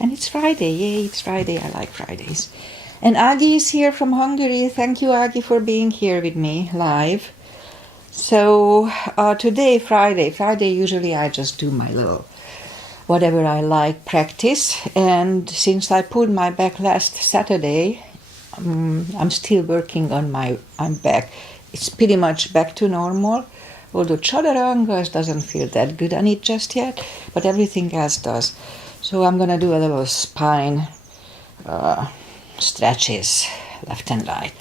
And it's Friday. Yay, it's Friday. I like Fridays. And Agi is here from Hungary. Thank you, Agi, for being here with me live. So today, Friday, usually I just do my little whatever I like practice. And since I pulled my back last Saturday, I'm still working on my back. It's pretty much back to normal. Although chaturanga doesn't feel that good on it just yet, but everything else does. So I'm gonna do a little spine stretches, left and right.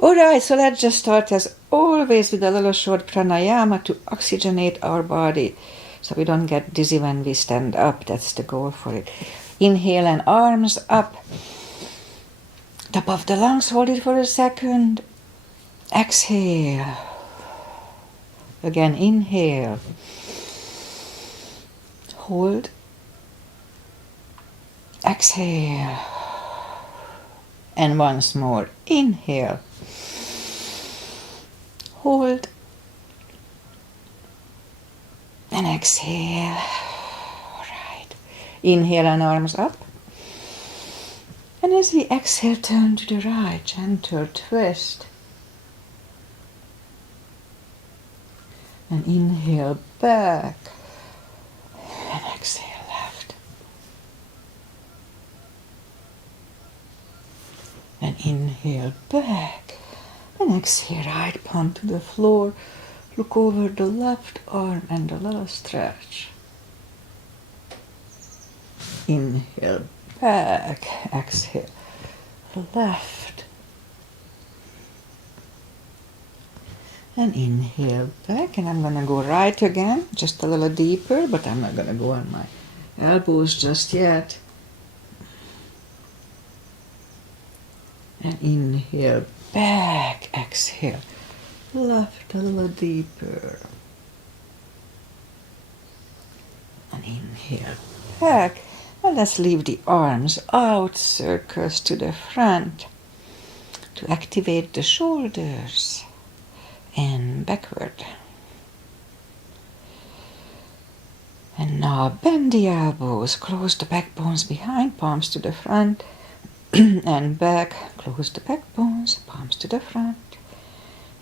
Alright, so let's just start as always with a little short pranayama to oxygenate our body so we don't get dizzy when we stand up. That's the goal for it. Inhale and arms up. Top of the lungs, hold it for a second. Exhale. Again, inhale. Hold. Exhale. And once more, inhale. Hold. And exhale. All right. Inhale and arms up. And as we exhale, turn to the right, gentle twist. And inhale back. And exhale left. And inhale back. And exhale right palm to the floor. Look over the left arm and a little stretch. Inhale back. Exhale left. And inhale back, and I'm going to go right again, just a little deeper, but I'm not going to go on my elbows just yet. And inhale back, exhale, left a little deeper. And inhale back, and let's leave the arms out, circles to the front to activate the shoulders. And backward. And now bend the elbows, close the backbones behind, palms to the front, and back, close the backbones, palms to the front,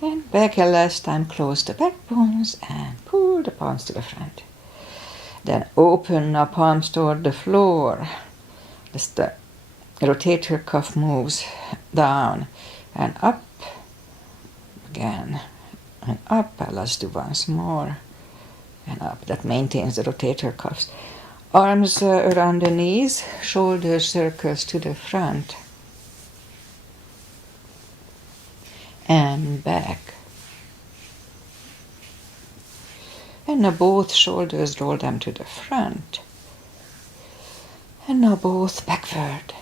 and back, and last time close the backbones and pull the palms to the front. Then open the palms toward the floor. Just the rotator cuff moves down and up again. And up, and let's do once more, and up. That maintains the rotator cuffs. Arms around the knees, shoulders circles to the front. And back. And now both shoulders roll them to the front. And now both backward.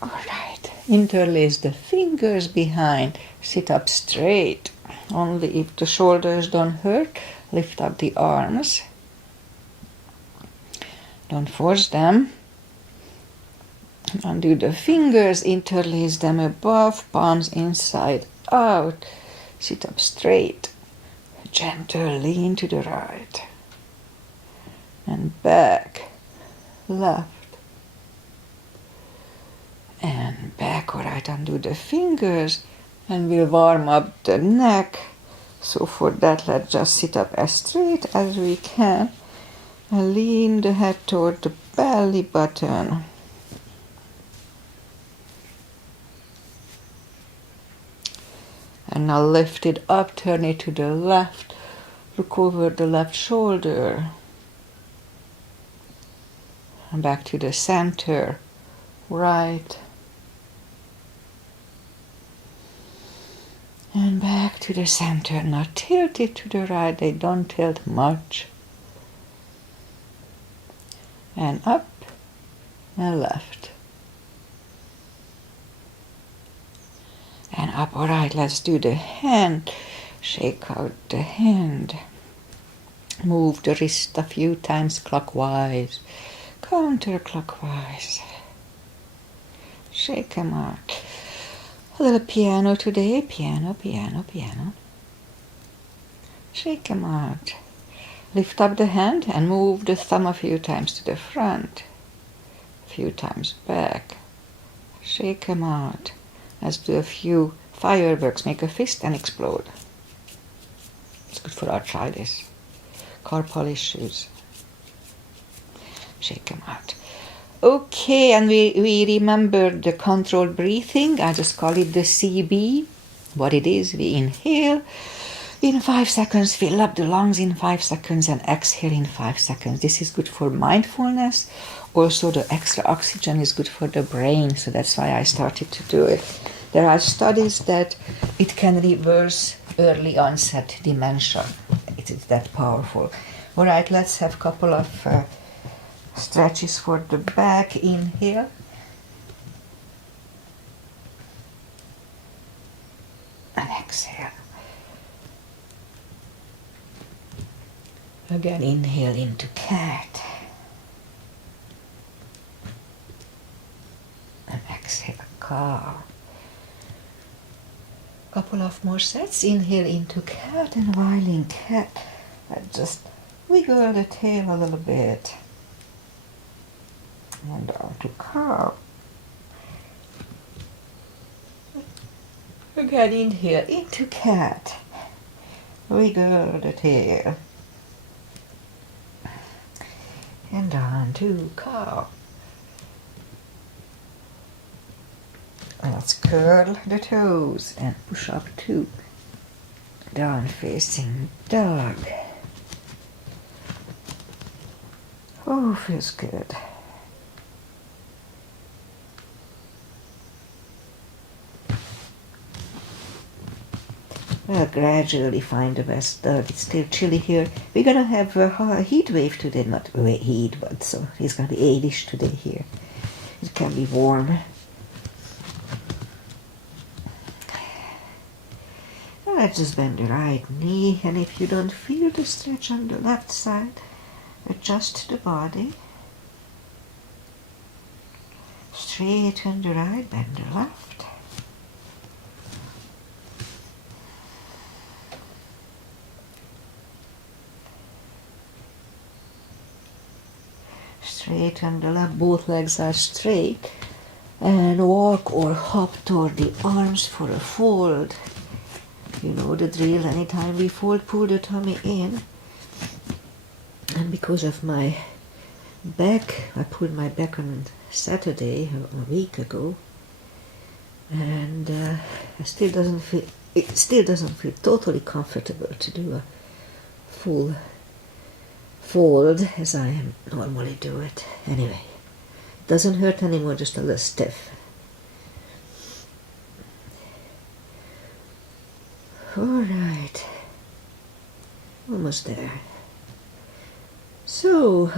All right. Interlace the fingers behind, sit up straight. Only if the shoulders don't hurt, lift up the arms. Don't force them. Undo the fingers, interlace them above, palms inside out. Sit up straight. Gentle lean to the right. And back, left. And back, all right, undo the fingers, and we'll warm up the neck. So for that, let's just sit up as straight as we can and lean the head toward the belly button. And now lift it up, turn it to the left, look over the left shoulder. And back to the center, right. And back to the center. Now tilt it to the right. They don't tilt much. And up and left. And up. All right, let's do the hand. Shake out the hand. Move the wrist a few times clockwise, counterclockwise. Shake them out. A little piano today, piano, piano, piano. Shake them out. Lift up the hand and move the thumb a few times to the front, a few times back. Shake them out. Let's do a few fireworks. Make a fist and explode. It's good for arthritis. Carpal issues. Shake them out. Okay, and we remember the controlled breathing. I just call it the CB. What it is, we inhale in 5 seconds, fill up the lungs in 5 seconds, and exhale in 5 seconds. This is good for mindfulness. Also, the extra oxygen is good for the brain, so that's why I started to do it. There are studies that it can reverse early onset dementia. It is that powerful. All right, let's have a couple of stretches for the back. Inhale. And exhale. Again, inhale into cat. And exhale, cow. Couple of more sets. Inhale into cat, and while in cat, and just wiggle the tail a little bit. And down to cow. Again, inhale into cat. Wiggle the tail. And down to cow. And let's curl the toes and push up to down facing dog. Oh, feels good. We'll gradually find the best dog. It's still chilly here. We're gonna have a heat wave today, not heat, but so it's gonna be 8-ish today here. It can be warm. Let's just bend the right knee, and if you don't feel the stretch on the left side, adjust the body. Straighten the right, bend the left. Straighten the left, both legs are straight. And walk or hop toward the arms for a fold. You know the drill. Anytime we fold, pull the tummy in. And because of my back, I pulled my back on Saturday, a week ago, and it still doesn't feel totally comfortable to do a full fold as I normally do it. Anyway, it doesn't hurt anymore, just a little stiff. All right, almost there. So,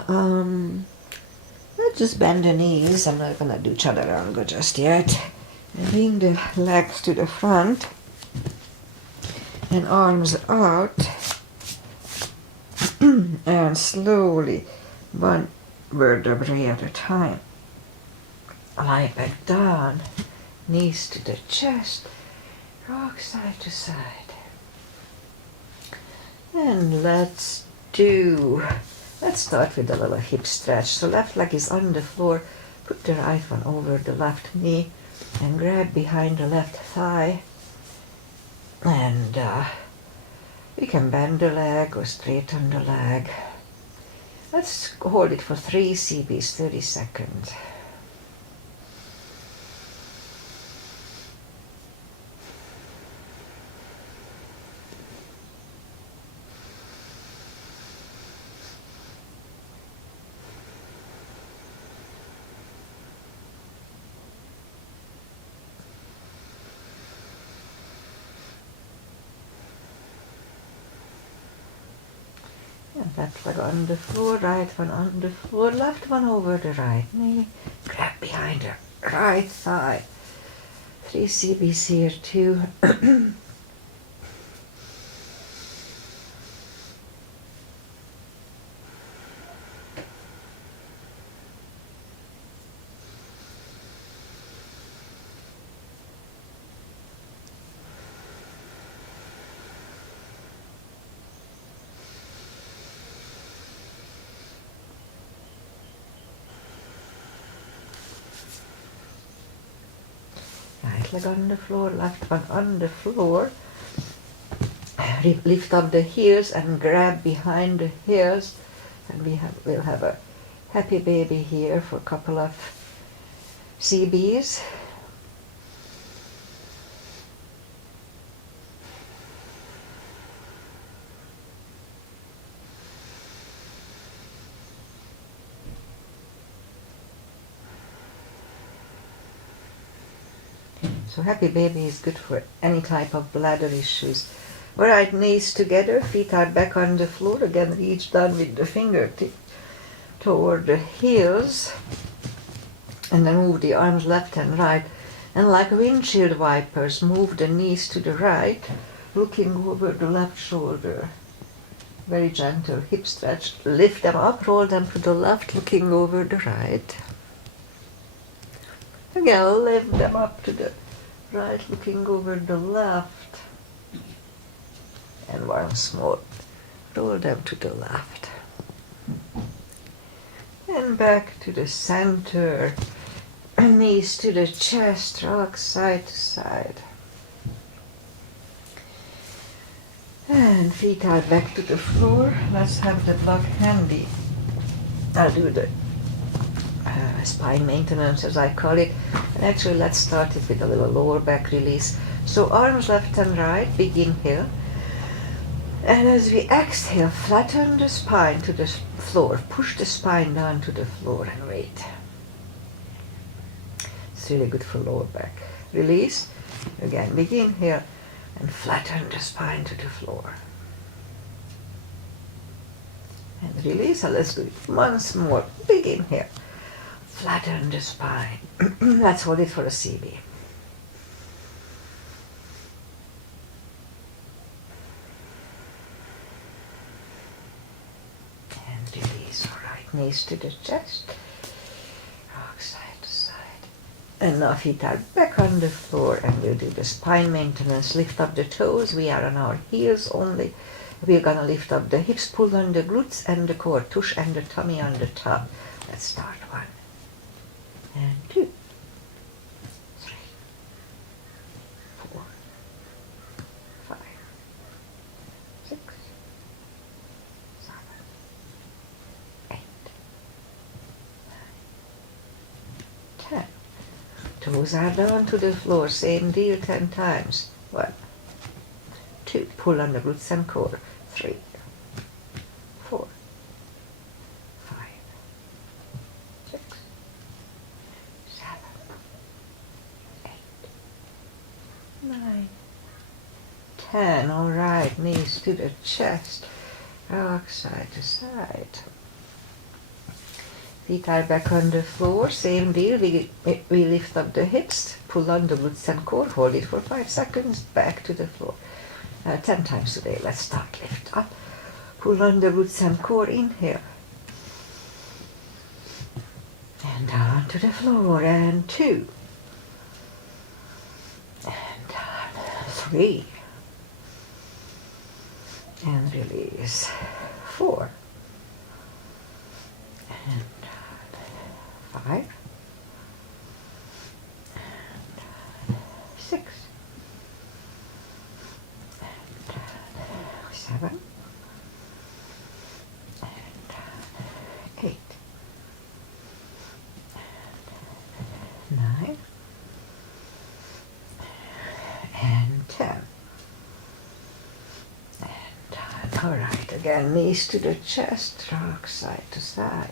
let's just bend the knees. I'm not gonna do chaturanga just yet. Bring the legs to the front and arms out, and slowly, one vertebrae at a time, lie back down, knees to the chest, rock side to side. And let's start with a little hip stretch. So left leg is on the floor, put the right one over the left knee and grab behind the left thigh. And we can bend the leg or straighten the leg. Let's hold it for 3 CBs, 30 seconds. Left leg on the floor, right one on the floor, left one over the right knee, grab behind the right thigh. 3 CBs here too. right leg on the floor, left one on the floor. Lift up the heels and grab behind the heels, and we'll have a happy baby here for a couple of CBs. So happy baby is good for any type of bladder issues. Alright, knees together, feet are back on the floor. Again, reach down with the fingertip toward the heels. And then move the arms left and right. And like windshield wipers, move the knees to the right, looking over the left shoulder. Very gentle hip stretch. Lift them up, roll them to the left, looking over the right. Again, lift them up to the right, looking over the left. And once more, roll them to the left. And back to the center. Knees to the chest, rock side to side. And feet are back to the floor. Let's have the block handy. I'll do the spine maintenance, as I call it. And actually, let's start it with a little lower back release. So arms left and right, big inhale. And as we exhale, flatten the spine to the floor. Push the spine down to the floor and wait. It's really good for lower back. Release. Again, big inhale and flatten the spine to the floor. And release. And let's do it once more. Big inhale. Flatten the spine. Let's hold it for a CB. And release. All right. Knees to the chest. Rock side to side. And now feet are back on the floor, and we'll do the spine maintenance. Lift up the toes. We are on our heels only. We're gonna lift up the hips, pull on the glutes and the core, tush and the tummy on the top. Let's start. 1 and 2, 3, 4, 5, 6, 7, 8, 9, 10. Toes are down to the floor. Same deal 10 times. 1, 2. Pull on the glutes and core. 3, 4, 5, 6, 7, 8, 9, 10. All right, knees to the chest, rock side to side. Feet are back on the floor. Same deal. We lift up the hips, pull on the glutes and core, hold it for 5 seconds, back to the floor. 10 times today. Let's start. Lift up. Pull on the glutes and core. Inhale. And down to the floor. And 2. And down. 3. And release. 4. And down. 5. And 6. 7 and 8 and 9 and 10 and all right, again, knees to the chest, rock side to side,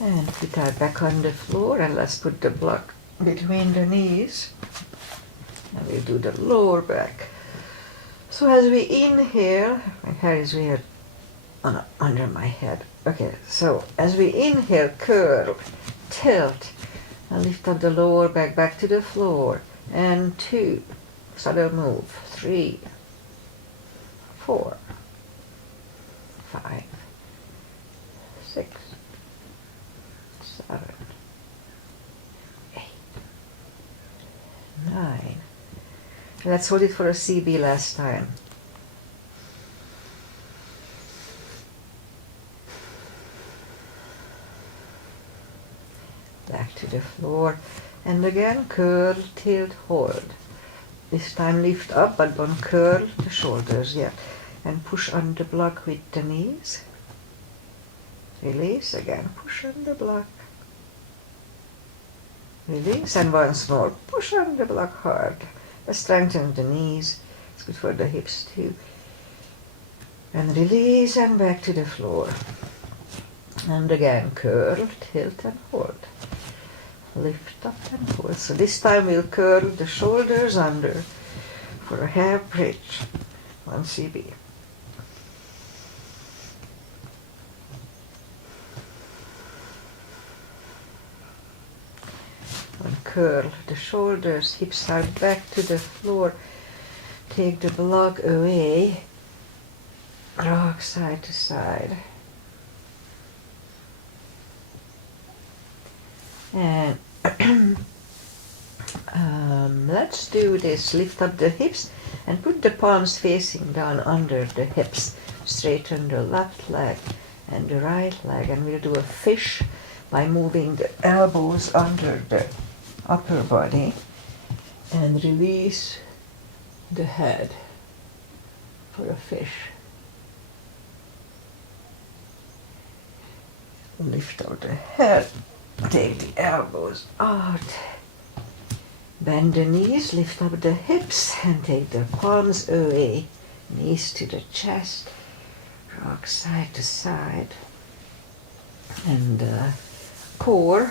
and feet are back on the floor, and let's put the block between the knees. And we do the lower back. So as we inhale, my hair is weird under my head. Okay, so as we inhale, curl, tilt, and lift up the lower back to the floor. And 2, subtle move. 3, 4, 5, 6, 7, 8, 9. Let's hold it for a CB last time. Back back to the floor. And again, curl, tilt, hold. This time lift up, but don't curl the shoulders yet. And push on the block with the knees. Release again, push on the block. Release, and once more, push on the block hard. Strengthen the knees. It's good for the hips too. And release, and back to the floor. And again, curl, tilt, and hold. Lift up and hold. So this time we'll curl the shoulders under for a half bridge. 1 CB. And curl the shoulders, hips side back to the floor. Take the block away. Rock side to side. And let's do this. Lift up the hips and put the palms facing down under the hips. Straighten the left leg and the right leg. And we'll do a fish by moving the elbows under the upper body and release the head for a fish. Lift out the head, take the elbows out, bend the knees, lift up the hips and take the palms away, knees to the chest, rock side to side, and core,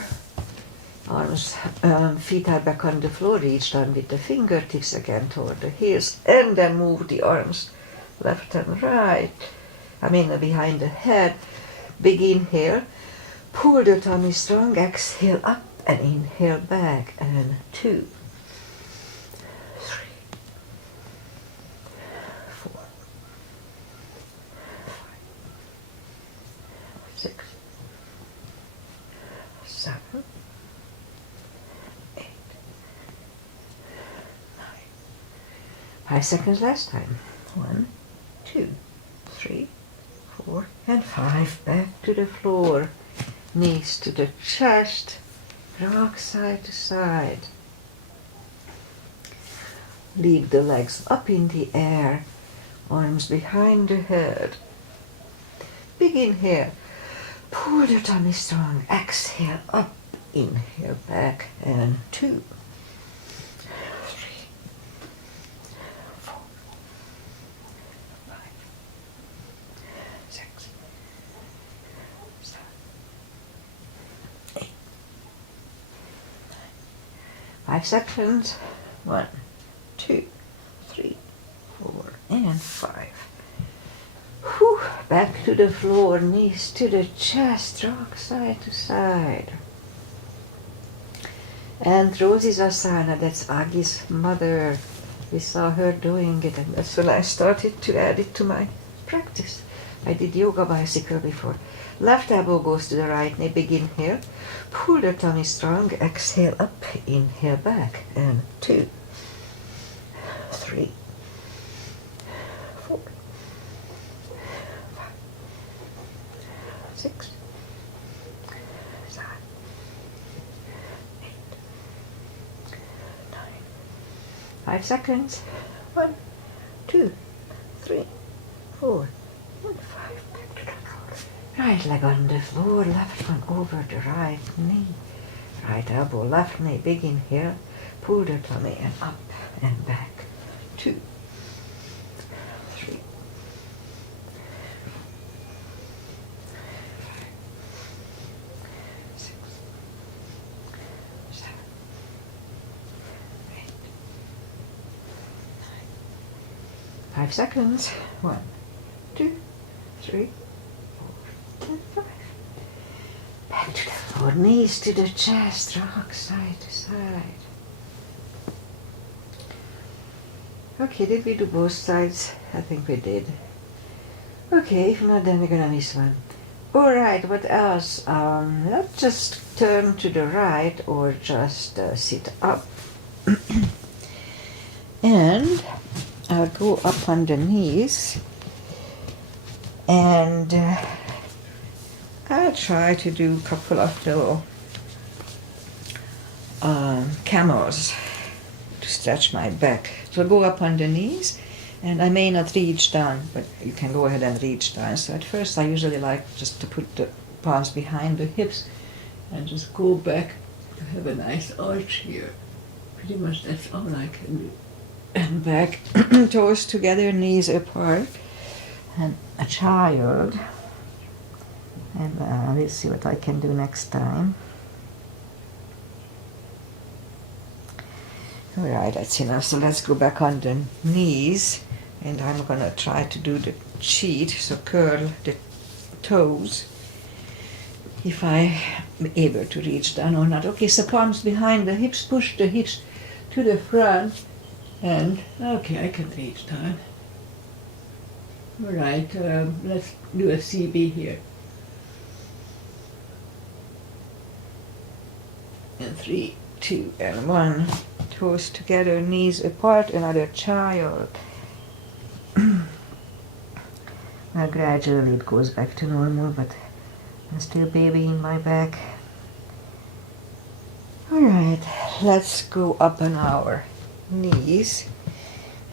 arms, feet are back on the floor, reach down with the fingertips again toward the heels, and then move the arms left and right, behind the head. Big inhale, pull the tummy strong, exhale up and inhale back, and 2, 3, 4, 5, 6, 7, 8, 9. 5 seconds last time. 1, 2, 3, 4, and 5. Back to the floor. Knees to the chest. Rock side to side. Lead the legs up in the air. Arms behind the head. Big inhale. Pull the tummy strong. Exhale up. Inhale back. And 2, 3, 4, 5, 6, 7, 8, 9. 5 seconds. 1, 2, 3, 4, and 5. Whew. Back to the floor, knees to the chest, rock side to side. And Rosie's asana, that's Agi's mother. We saw her doing it, and that's when I started to add it to my practice. I did yoga bicycle before. Left elbow goes to the right knee, big inhale. Pull the tummy strong, exhale up, inhale back, and 2, 3, 4, 5, 6, 7, 8, 9. 5 seconds. 1, 2, 3, 4, and 5. Back to the floor. Right leg on the floor, left one over the right knee. Right elbow, left knee, big inhale. Pull the tummy and up and back. 2, 3, 5, 6, 7, 8, 9. 5 seconds. 1, 2, 3, 4, and 5. Back to the floor, knees to the chest, rock side to side. Okay, did we do both sides? I think we did. Okay, if not, then we're gonna miss one. Alright, what else? Let's just turn to the right or just sit up. And I'll go up on the knees and I'll try to do a couple of little camels to stretch my back. So go up on the knees, and I may not reach down, but you can go ahead and reach down. So at first I usually like just to put the palms behind the hips and just go back to have a nice arch here. Pretty much that's all I can do. And back, toes together, knees apart, and a child. And we'll see what I can do next time. Alright, that's enough. So let's go back on the knees, and I'm gonna try to do the cheat, so curl the toes, if I'm able to reach down or not. Okay, so palms behind the hips, push the hips to the front, and okay, I can reach down. Alright, let's do a CB here. And 3, 2, and 1. Toes together, knees apart, another child. Now gradually it goes back to normal, but I'm still babying my back. Alright, let's go up on our knees,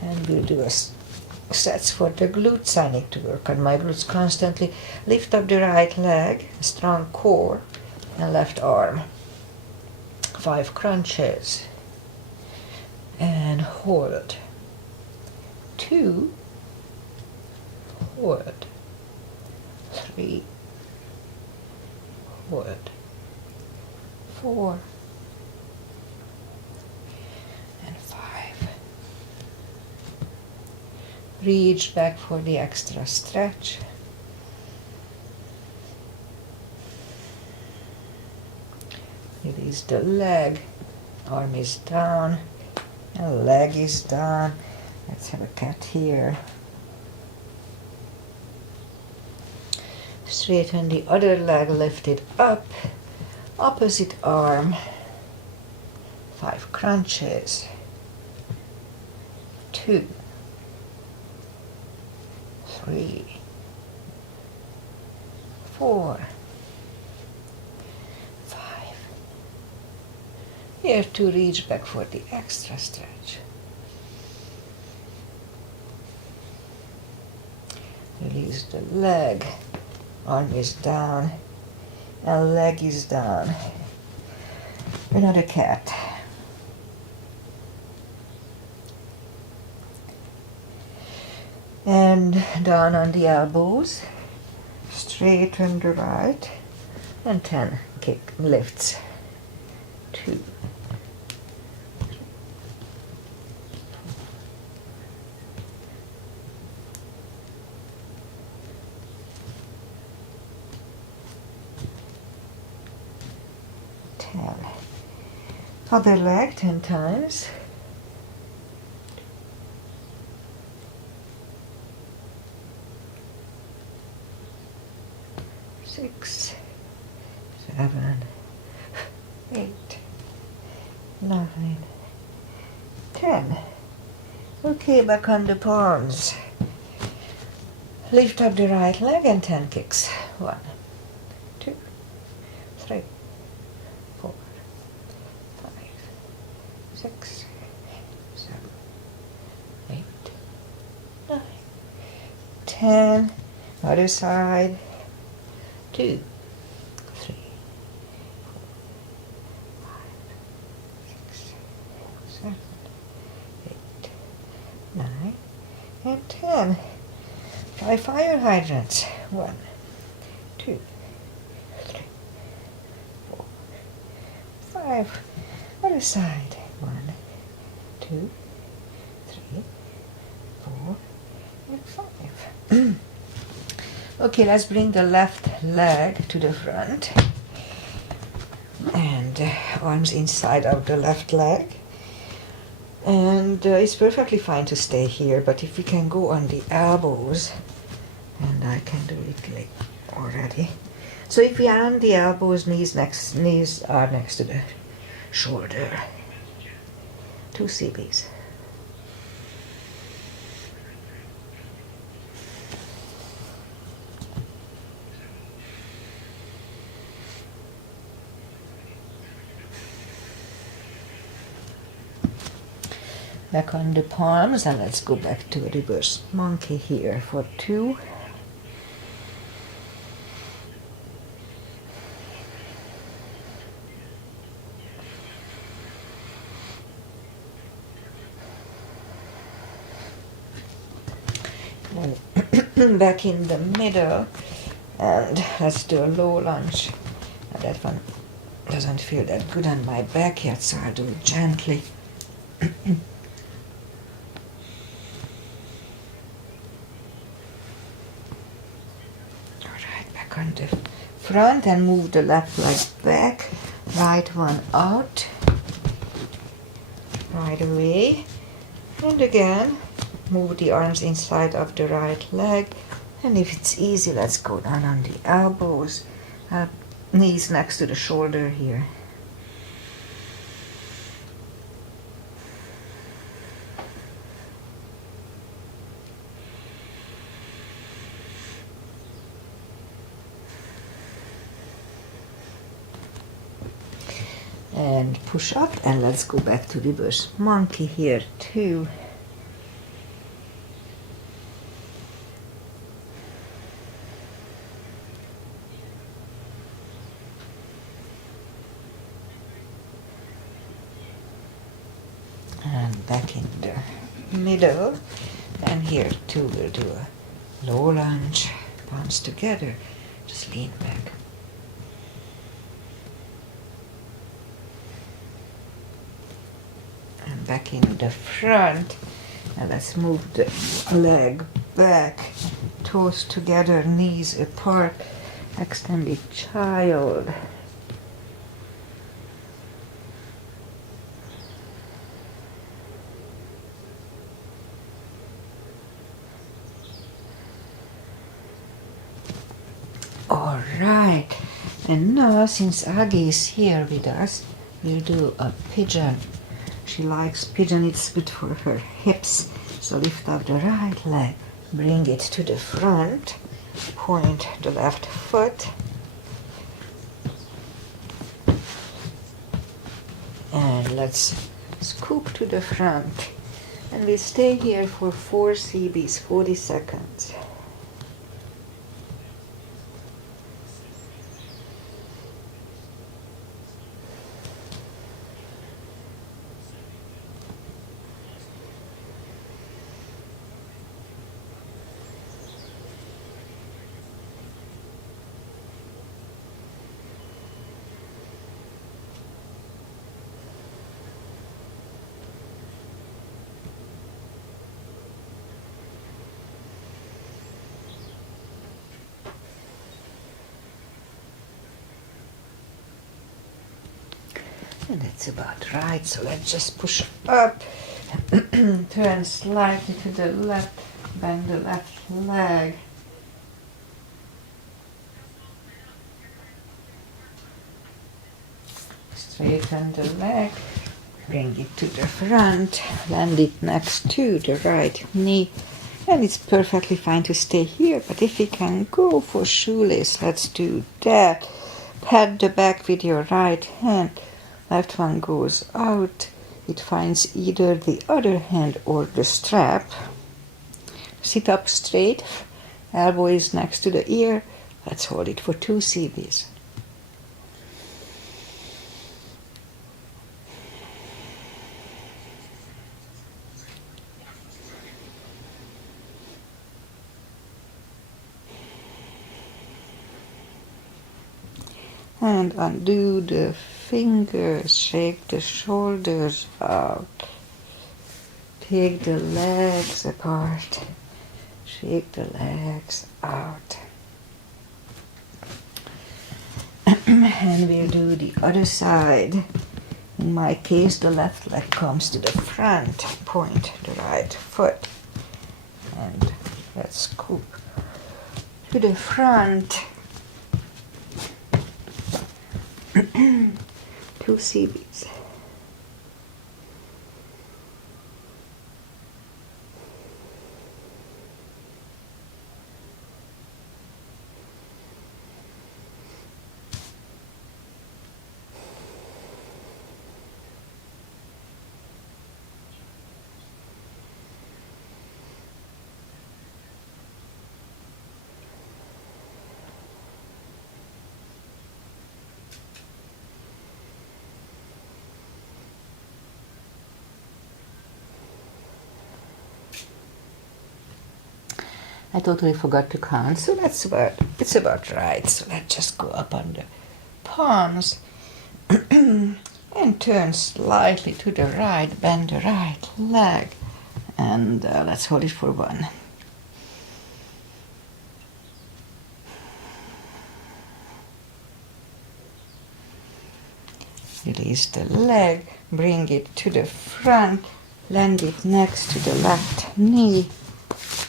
and we'll do a sets for the glutes. I need to work on my glutes constantly. Lift up the right leg, strong core, and left arm. 5 crunches. And hold. 2, hold. 3, hold. 4, and 5. Reach back for the extra stretch. Release the leg, arm is down, and leg is down. Let's have a cat here. Straighten the other leg, lift it up, opposite arm, 5 crunches, 2, 3, 4, 5. Here to reach back for the extra stretch. Release the leg, arm is down, and leg is down. Another cat. And down on the elbows, straighten the right, and 10 kick lifts. 2, 3, 10. Other leg 10 times. 6, 7, 8, 9, 10. Okay, back on the palms. Lift up the right leg and 10 kicks. 1, 2, 3, 4, 5, 6, 7, 8, 9, 10. Other side. 2, 3, 4, 5, 6, 7, 8, 9, and 10. 5 fire hydrants. 1, 2, 3, 4, 5. Other side. 1, 2, 3, 4, and 5. Okay, let's bring the left leg to the front, and arms inside of the left leg. And it's perfectly fine to stay here, but if we can go on the elbows, and I can do it already. So if we are on the elbows, knees are next to the shoulder. 2 CBs. Back on the palms, and let's go back to reverse monkey here for 2. And back in the middle, and let's do a low lunge. That one doesn't feel that good on my back yet, so I'll do it gently. Alright, back on the front and move the left leg back, right one out, right away, and again move the arms inside of the right leg, and if it's easy, let's go down on the elbows, knees next to the shoulder here. And push up, and let's go back to reverse monkey here too. And back in the middle, and here too we'll do a low lunge, palms together, just lean back. And back in the front, and let's move the leg back, toes together, knees apart, extended child. Alright, and now since Aggie is here with us, we'll do a pigeon. She likes pigeon, it's good for her hips. So lift up the right leg, bring it to the front, point the left foot, and let's scoop to the front. And we stay here for 4 CBs, 40 seconds. And that's about right, so let's just push up, turn slightly to the left, bend the left leg. Straighten the leg, bring it to the front, land it next to the right knee, and it's perfectly fine to stay here, but if we can go for shoelace, let's do that. Pat the back with your right hand. Left one goes out, it finds either the other hand or the strap. Sit up straight, elbow is next to the ear. Let's hold it for 2 CBs. And undo the fingers, shake the shoulders out, take the legs apart, shake the legs out. And we'll do the other side. In my case, the left leg comes to the front, point the right foot, and let's scoop to the front. 2 CBs. I totally forgot to count, so it's about right. So let's just go up on the palms and turn slightly to the right, bend the right leg, and let's hold it for 1. Release the leg, bring it to the front, land it next to the left knee.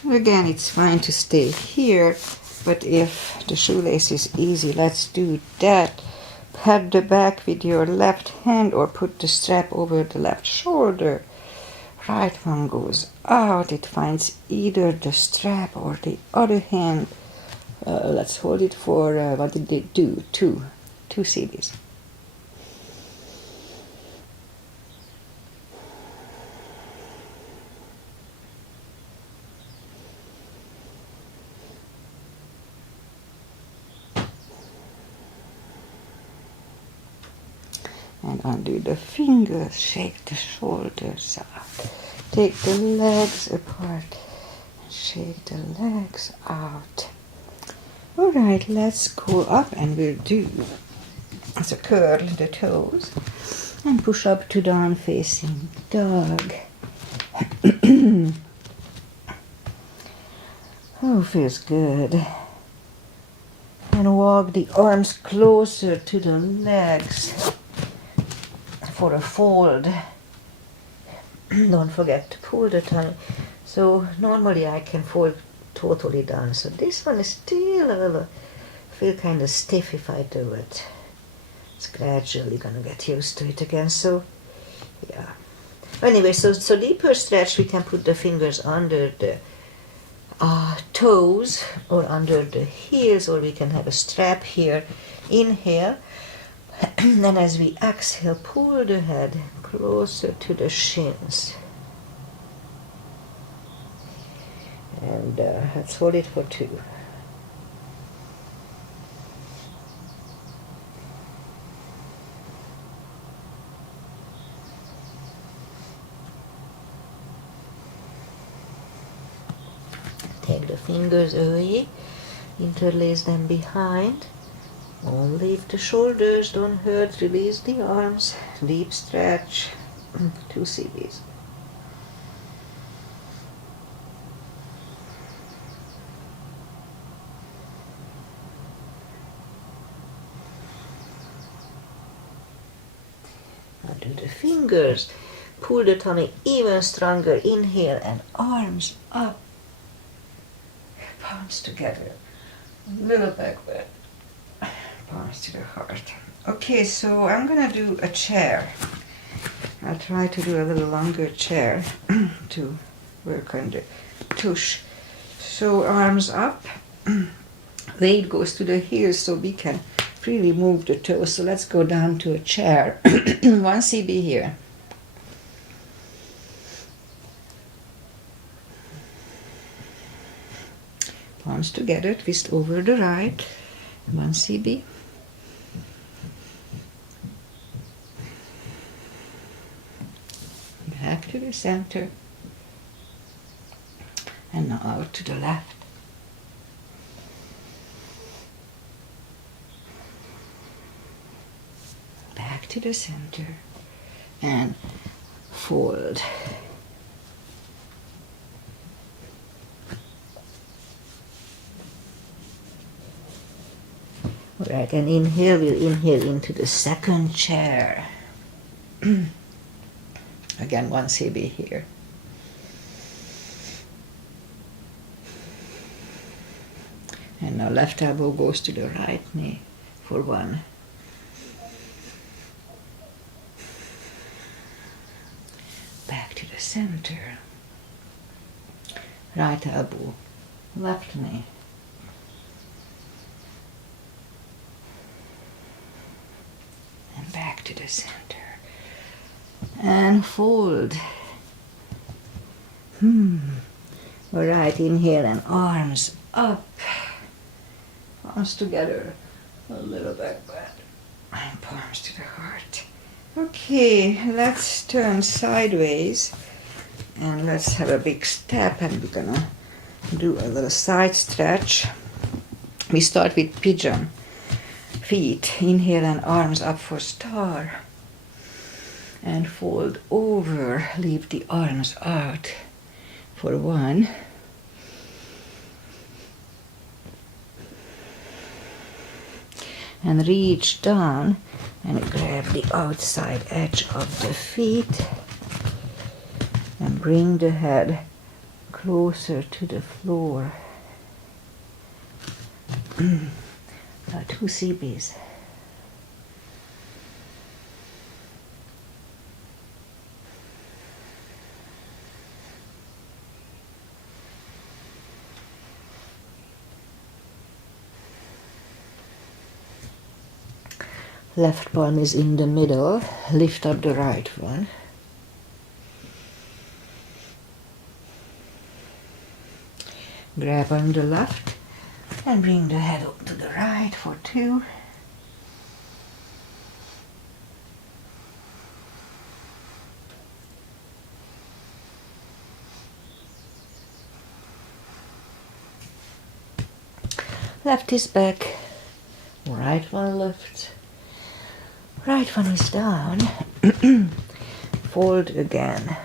Again, it's fine to stay here, but if the shoelace is easy, let's do that. Pat the back with your left hand or put the strap over the left shoulder. Right one goes out, it finds either the strap or the other hand. Let's hold it for, what did they do? Two CDs. And undo the fingers, shake the shoulders out. Take the legs apart, shake the legs out. All right, let's go up and we'll do so curl the toes and push up to down facing dog. Oh, feels good. And walk the arms closer to the legs for a fold. Don't forget to pull the tummy. So normally I can fold totally down. So this one is still a little, feel kind of stiff if I do it. It's gradually gonna get used to it again. So yeah. Anyway, so deeper stretch, we can put the fingers under the toes or under the heels, or we can have a strap here. Inhale. And then as we exhale, pull the head closer to the shins. And let's hold it for 2. Take the fingers away, interlace them behind. Don't leave the shoulders, don't hurt, release the arms, deep stretch, 2 CBs. Now do the fingers, pull the tummy even stronger, inhale and arms up, palms together, a little backward. Palms to the heart. Okay, so I'm gonna do a chair. I'll try to do a little longer chair to work on the tush. So arms up, weight goes to the heels so we can freely move the toes. So let's go down to a chair. 1 CB here. Palms together, twist over the right. 1 CB. Back to the center. And now out to the left. Back to the center. And fold. All right, and inhale, we'll inhale into the second chair. Again, 1 CB here. And now left elbow goes to the right knee for 1. Back to the center. Right elbow, left knee. And back to the center. And fold. All right, inhale and arms up. Palms together, a little backward. And palms to the heart. Okay, let's turn sideways. And let's have a big step, and we're gonna do a little side stretch. We start with pigeon feet. Inhale and arms up for star. And fold over. Leave the arms out for 1. And reach down and grab the outside edge of the feet and bring the head closer to the floor. 2 CBs. Left palm is in the middle. Lift up the right one. Grab on the left and bring the head up to the right for 2. Left is back. Right one lifts. Right one is down. Fold again.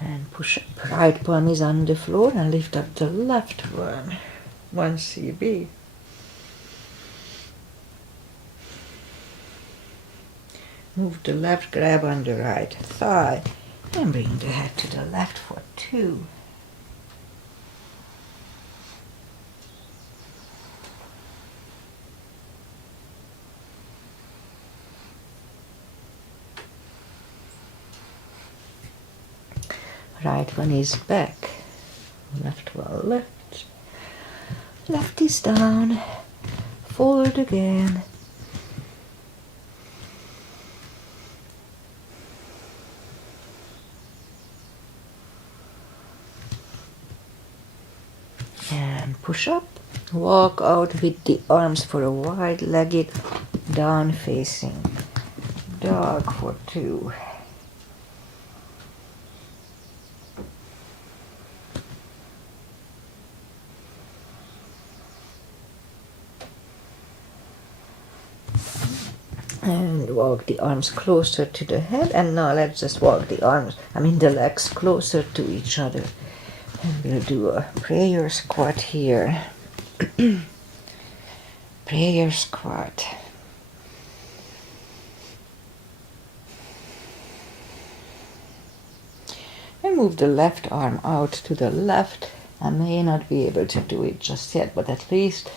And push up. Right palm is on the floor and lift up the left one. 1 CB. Move the left, grab on the right thigh, and bring the head to the left for 2. Right one is back. Left one left. Left is down. Fold again. And push up. Walk out with the arms for a wide-legged down-facing dog for 2. And walk the arms closer to the head. And now let's just walk the legs closer to each other. And we'll do a prayer squat here. Prayer squat. And move the left arm out to the left. I may not be able to do it just yet, but at least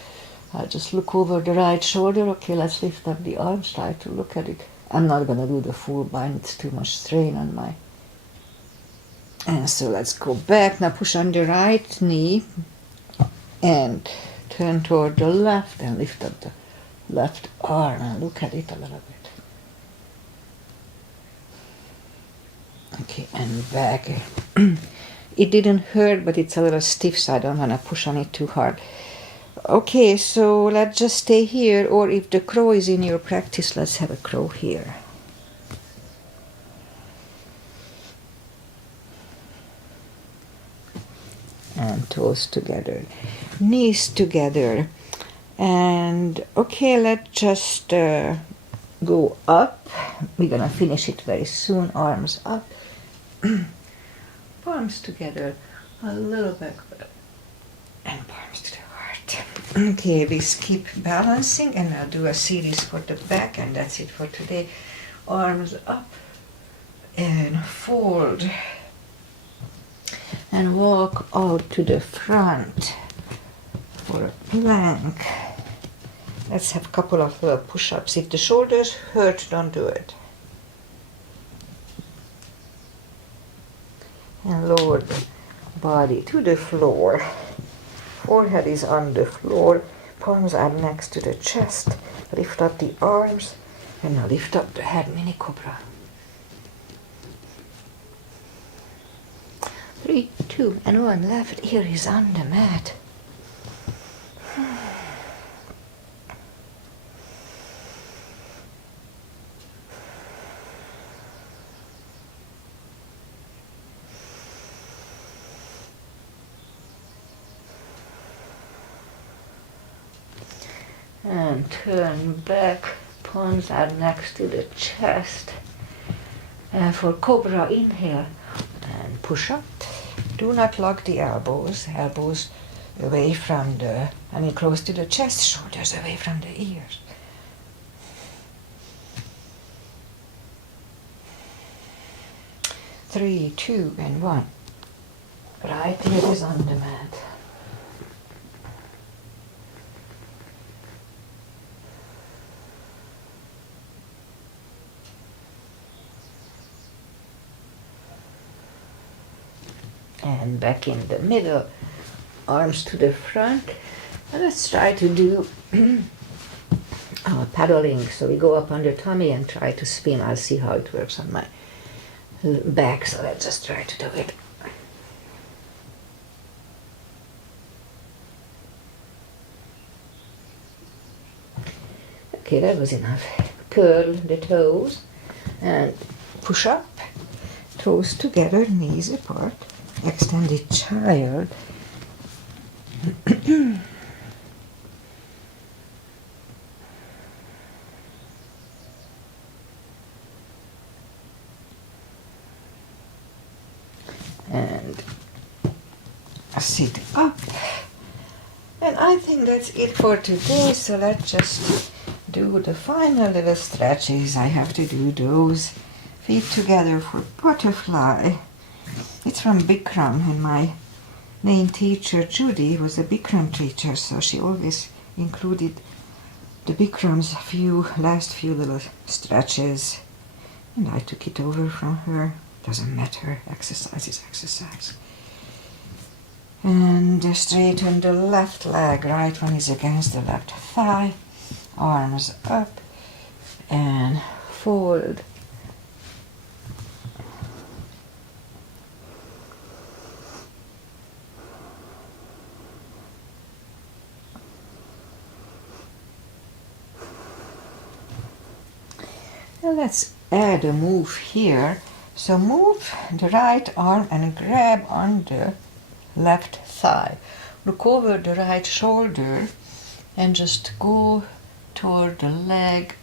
I'll just look over the right shoulder. Okay, let's lift up the arms, try to look at it. I'm not going to do the full bind, it's too much strain on my... And so let's go back. Now push on the right knee and turn toward the left and lift up the left arm and look at it a little bit. Okay, and back. It didn't hurt, but it's a little stiff, so I don't want to push on it too hard. Okay, so let's just stay here, or if the crow is in your practice, let's have a crow here. And toes together, knees together. And okay, let's just go up. We're gonna finish it very soon. Arms up, palms together, a little back, and palms to the heart. Okay, we keep balancing, and I'll do a series for the back, and that's it for today. Arms up and fold. And walk out to the front for a plank. Let's have a couple of push-ups. If the shoulders hurt, don't do it. And lower the body to the floor. Forehead is on the floor. Palms are next to the chest. Lift up the arms. And now lift up the head, mini cobra. 3, 2, and 1. Left ear is on the mat. And turn back, palms are next to the chest. And for cobra, inhale and push up. Do not lock the elbows, elbows away from close to the chest, shoulders away from the ears. Three, two, and one. Right leg is on the mat. And back in the middle, arms to the front. And let's try to do paddling. So we go up on the tummy and try to spin. I'll see how it works on my back, so let's just try to do it. Okay, that was enough. Curl the toes and push up. Toes together, knees apart. Extended child. And sit up. And I think that's it for today, so let's just do the final little stretches. I have to do those. Feet together for butterfly. It's from Bikram, and my main teacher Judy was a Bikram teacher, so she always included the Bikram's last few little stretches, and I took it over from her. Doesn't matter, exercise is exercise. And straighten the left leg, right one is against the left thigh, arms up, and fold. Now let's add a move here. So move the right arm and grab on the left thigh. Look over the right shoulder and just go toward the leg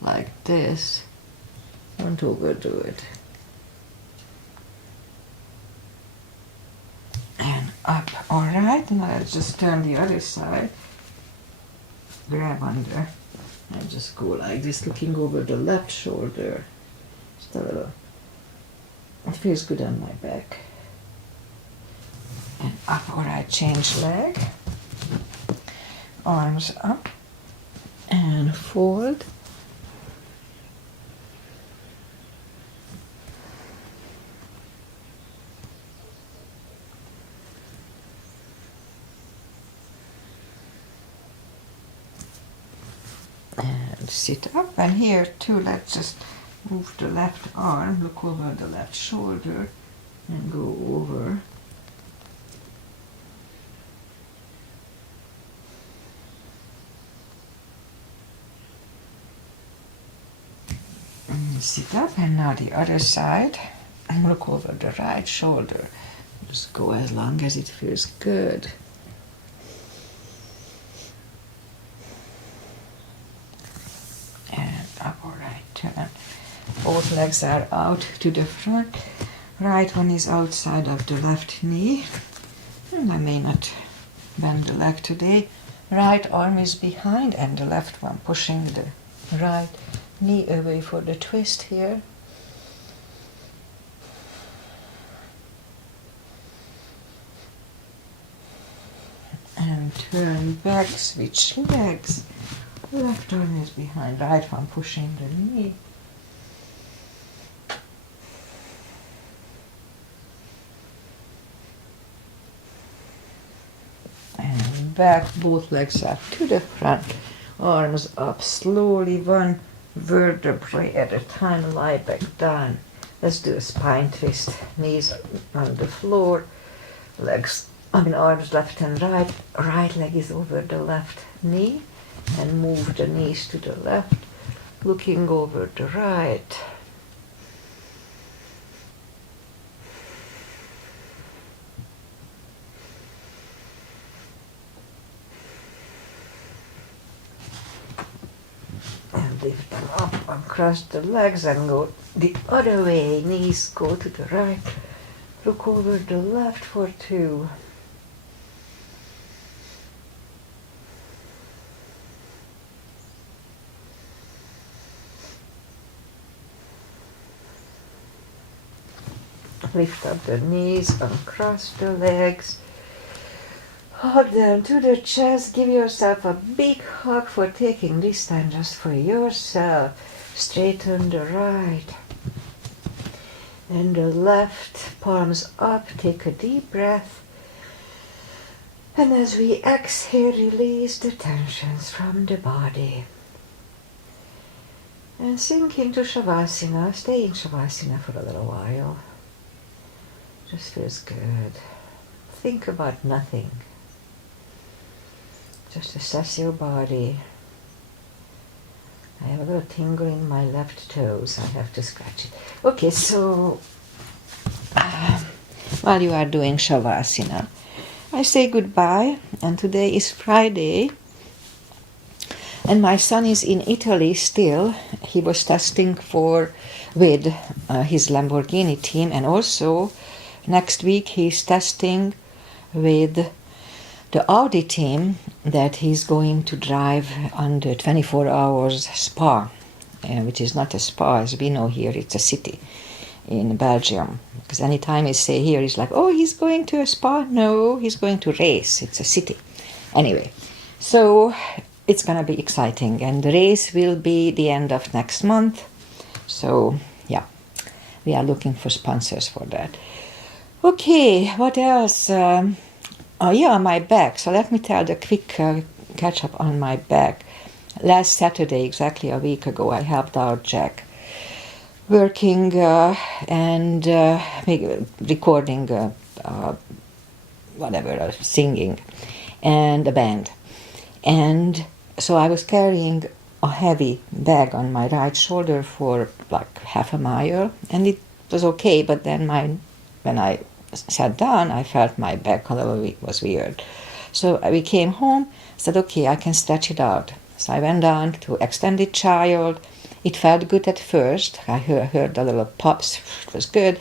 like this. Don't overdo it. And up. Alright, now let's just turn the other side. Grab under and just go like this, looking over the left shoulder. Just a little. It feels good on my back. And up, alright, change leg. Arms up and fold. And sit up, and here too, let's just move the left arm, look over the left shoulder and go over. And sit up, and now the other side, and look over the right shoulder. Just go as long as it feels good. Turn. Both legs are out to the front. Right one is outside of the left knee. And I may not bend the leg today. Right arm is behind and the left one pushing the right knee away for the twist here. And turn back, switch legs. Left arm is behind, right one pushing the knee. And back, both legs up to the front, arms up slowly, one vertebrae at a time, lie back down. Let's do a spine twist, knees on the floor, arms left and right, right leg is over the left knee. And move the knees to the left, looking over the right. lift them up and cross the legs and go the other way. Knees go to the right. Look over the left for 2. Lift up the knees and cross the legs. Hug them to the chest. Give yourself a big hug for taking this time just for yourself. Straighten the right and the left. Palms up. Take a deep breath. And as we exhale, release the tensions from the body. And sink into Shavasana. Stay in Shavasana for a little while. Just feels good. Think about nothing. Just assess your body. I have a little tingle in my left toes. I have to scratch it. Okay, so while you are doing Shavasana, I say goodbye, and today is Friday, and my son is in Italy still. He was testing with his Lamborghini team, and also next week he's testing with the Audi team that he's going to drive on the 24 hours spa, which is not a spa as we know here, it's a city in Belgium. Because anytime I say here, he's like, oh, he's going to a spa? No, he's going to race, it's a city. Anyway, so it's going to be exciting, and the race will be the end of next month. So yeah, we are looking for sponsors for that. Okay, what else? Oh yeah, my back. So let me tell the quick catch up on my back. Last Saturday, exactly a week ago, I helped out Jack working and recording singing and a band. And so I was carrying a heavy bag on my right shoulder for like half a mile, and it was okay, but then when I sat down, I felt my back a little was weird. So we came home, said, okay, I can stretch it out. So I went down to extended child. It felt good at first. I heard the little pops. It was good.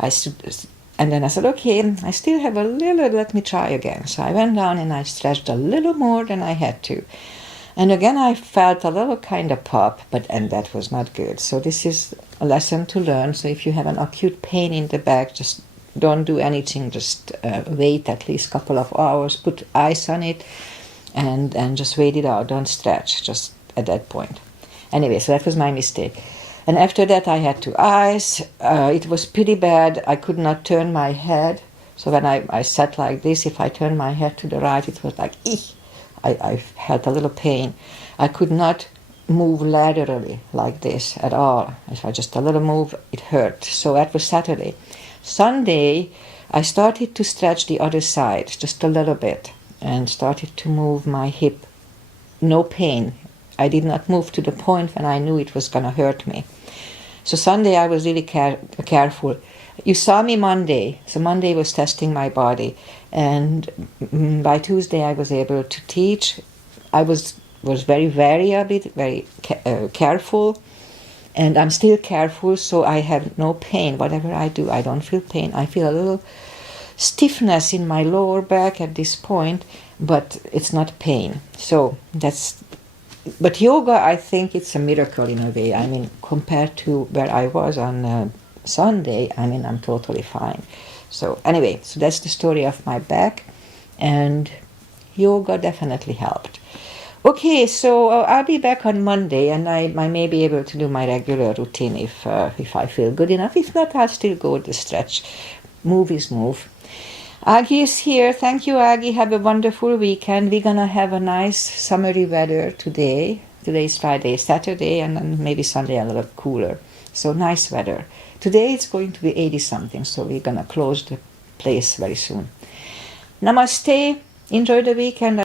And then I said, okay, I still have a little, let me try again. So I went down and I stretched a little more than I had to. And again, I felt a little kind of pop, and that was not good. So this is a lesson to learn. So if you have an acute pain in the back, just don't do anything, just wait at least a couple of hours, put ice on it, and just wait it out. Don't stretch, just at that point. Anyway, so that was my mistake. And after that, I had to ice. It was pretty bad. I could not turn my head. So when I sat like this, if I turned my head to the right, it was like, eek. I felt a little pain. I could not move laterally like this at all. If I just a little move, it hurt. So that was Saturday. Sunday, I started to stretch the other side just a little bit and started to move my hip. No pain. I did not move to the point when I knew it was going to hurt me. So Sunday I was really careful. You saw me Monday. So Monday was testing my body. And by Tuesday I was able to teach. I was very careful. And I'm still careful, so I have no pain. Whatever I do, I don't feel pain. I feel a little stiffness in my lower back at this point, but it's not pain. So but yoga, I think it's a miracle in a way. I mean, compared to where I was on Sunday, I mean, I'm totally fine. So anyway, so that's the story of my back, and yoga definitely helped. Okay, so I'll be back on Monday, and I may be able to do my regular routine if I feel good enough. If not, I'll still go with the stretch. Move is move. Aggie is here. Thank you, Aggie. Have a wonderful weekend. We're going to have a nice summery weather today. Today is Friday, Saturday, and then maybe Sunday a little cooler. So nice weather. Today it's going to be 80-something, so we're going to close the place very soon. Namaste. Enjoy the weekend.